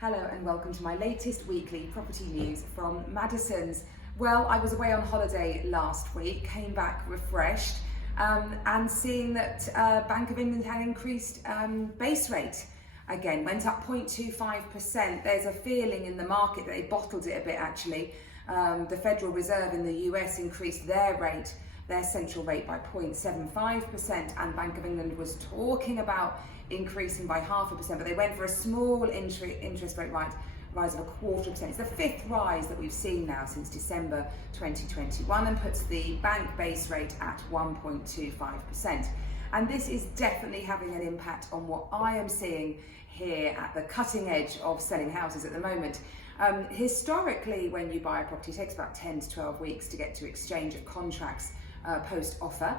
Hello and welcome to my latest weekly property news from Madison's. Well, I was away on holiday last week, came back refreshed and seeing that Bank of England had increased base rate again, went up 0.25%. There's a feeling in the market that they bottled it a bit actually. The Federal Reserve in the US increased their central rate by 0.75%, and Bank of England was talking about increasing by 0.5%, but they went for a small interest rate rise of 0.25%. It's the fifth rise that we've seen now since December 2021 and puts the bank base rate at 1.25%. And this is definitely having an impact on what I am seeing here at the cutting edge of selling houses at the moment. Historically, when you buy a property, it takes about 10 to 12 weeks to get to exchange of contracts post-offer.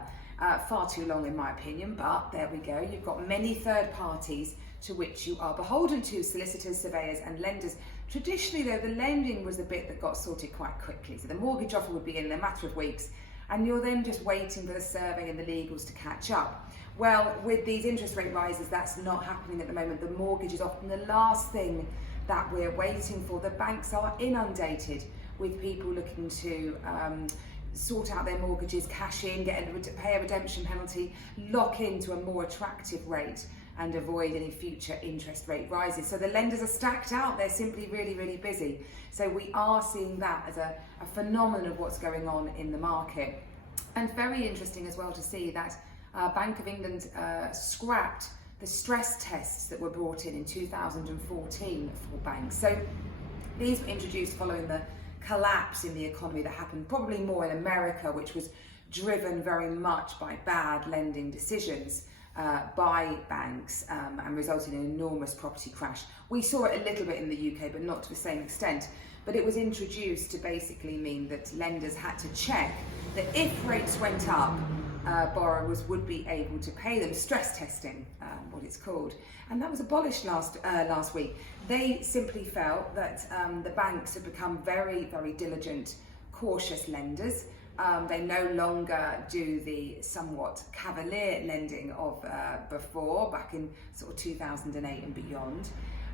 Far too long in my opinion, but there we go. You've got many third parties to which you are beholden to, solicitors, surveyors and lenders. Traditionally though, the lending was the bit that got sorted quite quickly. So the mortgage offer would be in a matter of weeks and you're then just waiting for the survey and the legals to catch up. Well, with these interest rate rises, that's not happening at the moment. The mortgage is often the last thing that we're waiting for. The banks are inundated with people looking to sort out their mortgages, cash in, pay a redemption penalty, lock into a more attractive rate and avoid any future interest rate rises. So the lenders are stacked out, they're simply really, really busy. So we are seeing that as a phenomenon of what's going on in the market. And very interesting as well to see that Bank of England scrapped the stress tests that were brought in 2014 for banks. So these were introduced following the collapse in the economy that happened probably more in America, which was driven very much by bad lending decisions by banks and resulted in an enormous property crash. We saw it a little bit in the UK, but not to the same extent. But it was introduced to basically mean that lenders had to check that if rates went up, borrowers would be able to pay them. Stress testing, what it's called. And that was abolished last week. They simply felt that the banks had become very, very diligent, cautious lenders. They no longer do the somewhat cavalier lending of before, back in sort of 2008 and beyond,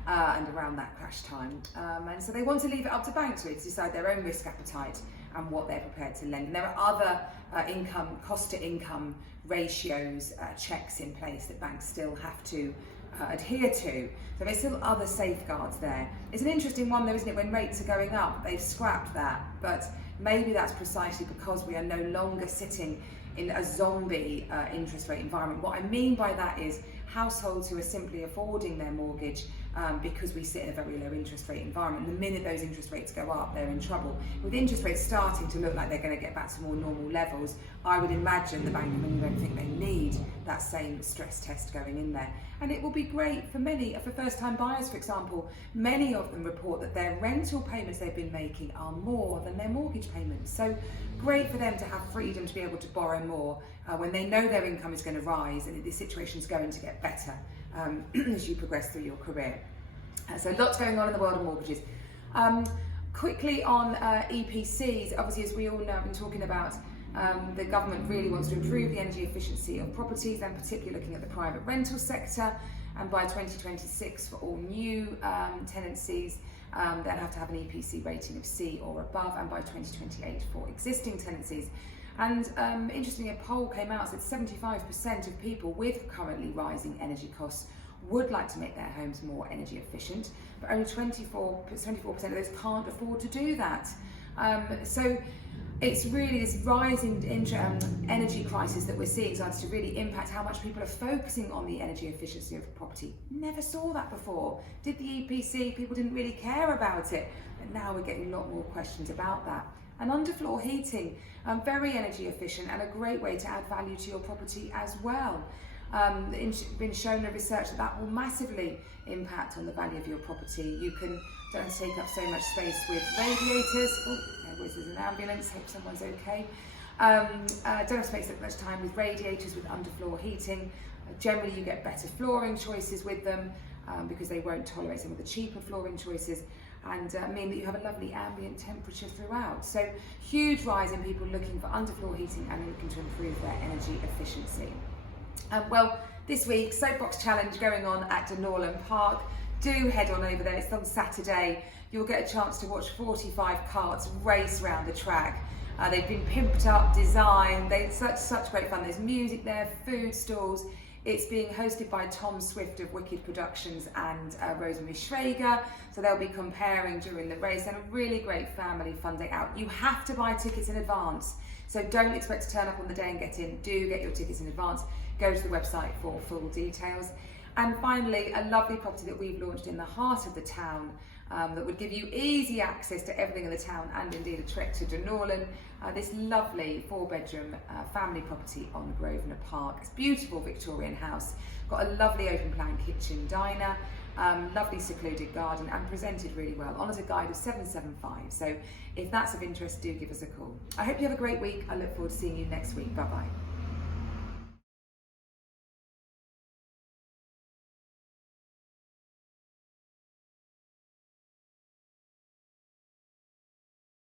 and around that crash time. And so they want to leave it up to banks really to decide their own risk appetite and what they're prepared to lend. And there are other cost to income ratios, checks in place that banks still have to adhere to. So there's still other safeguards there. It's an interesting one though, isn't it? When rates are going up, they've scrapped that, but maybe that's precisely because we are no longer sitting in a zombie interest rate environment. What I mean by that is households who are simply affording their mortgage because we sit in a very low interest rate environment. The minute those interest rates go up, they're in trouble. With interest rates starting to look like they're going to get back to more normal levels, I would imagine the Bank of England don't think they need that same stress test going in there. And it will be great for many, for first-time buyers, for example. Many of them report that their rental payments they've been making are more than their mortgage payments. So great for them to have freedom to be able to borrow more when they know their income is going to rise and the situation is going to get better as you progress through your career. So lots going on in the world of mortgages. Quickly on EPCs, obviously as we all know, I've been talking about the government really wants to improve the energy efficiency of properties, and particularly looking at the private rental sector. And by 2026, for all new tenancies, they'll have to have an EPC rating of C or above, and by 2028 for existing tenancies. And interestingly, a poll came out that 75% of people with currently rising energy costs would like to make their homes more energy efficient, but only 24% of those can't afford to do that. So it's really this rising energy crisis that we're seeing starts to really impact how much people are focusing on the energy efficiency of property. Never saw that before. Did the EPC, people didn't really care about it, but now we're getting a lot more questions about that. And underfloor heating, very energy efficient and a great way to add value to your property as well. It's been shown in research that will massively impact on the value of your property. You don't have to take up so much space with radiators. Oh, there's an ambulance, hope someone's okay. Don't have to spend so much time with radiators, with underfloor heating. Generally you get better flooring choices with them because they won't tolerate some of the cheaper flooring choices, and mean that you have a lovely ambient temperature throughout. So huge rise in people looking for underfloor heating and looking to improve their energy efficiency. Well, this week, Soapbox Challenge going on at Norland Park. do head on over there. It's on Saturday. You'll get a chance to watch 45 carts race around the track. They've been pimped up, designed. It's such great fun. There's music there, food stalls. It's being hosted by Tom Swift of Wicked Productions and Rosemary Schrager. So they'll be comparing during the race, and a really great family fun day out. You have to buy tickets in advance. So don't expect to turn up on the day and get in. Do get your tickets in advance. Go to the website for full details. And finally, a lovely property that we've launched in the heart of the town that would give you easy access to everything in the town, and indeed a trek to Dunorlan. This lovely 4-bedroom family property on Grosvenor Park. It's a beautiful Victorian house. Got a lovely open plan kitchen diner, lovely secluded garden, and presented really well. On at a guide of 775. So if that's of interest, do give us a call. I hope you have a great week. I look forward to seeing you next week. Bye bye.